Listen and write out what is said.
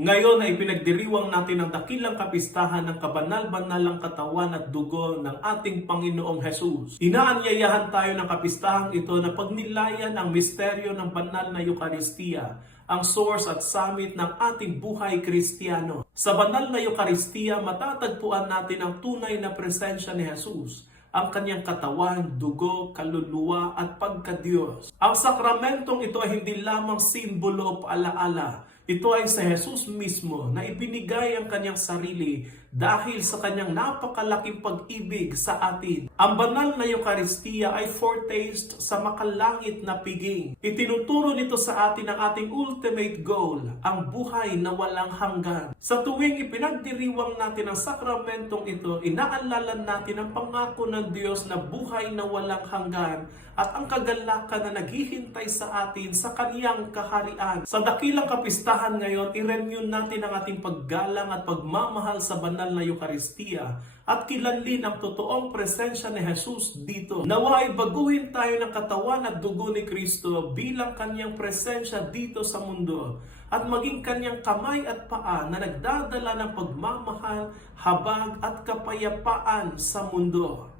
Ngayon ay pinagdiriwang natin ang dakilang kapistahan ng kabanal-banalang katawan at dugo ng ating Panginoong Hesus. Inaanyayahan tayo ng kapistahang ito na pagnilayan ang misteryo ng banal na Eucharistia, ang source at summit ng ating buhay Kristiyano. Sa banal na Eucharistia, matatagpuan natin ang tunay na presensya ni Hesus, ang kanyang katawan, dugo, kaluluwa at pagkadiyos. Ang sakramentong ito ay hindi lamang simbolo o paalaala. Ito ay sa Hesus mismo na ibinigay ang kanyang sarili dahil sa kanyang napakalaking pag-ibig sa atin. Ang banal na Eucharistia ay foretaste sa makalangit na piging. Itinuturo nito sa atin ang ating ultimate goal, ang buhay na walang hanggan. Sa tuwing ipinagdiriwang natin ang sakramentong ito, inaalala natin ang pangako ng Diyos na buhay na walang hanggan at ang kagalakan na naghihintay sa atin sa kaniyang kaharian. Sa dakilang kapistahan ngayon, i-renew natin ang ating paggalang at pagmamahal sa banal na Eucharistia at kilalin ang totoong presensya ni Jesus dito. Nawa ay baguhin tayo ng katawan at dugo ni Kristo bilang kanyang presensya dito sa mundo at maging kanyang kamay at paa na nagdadala ng pagmamahal, habag at kapayapaan sa mundo.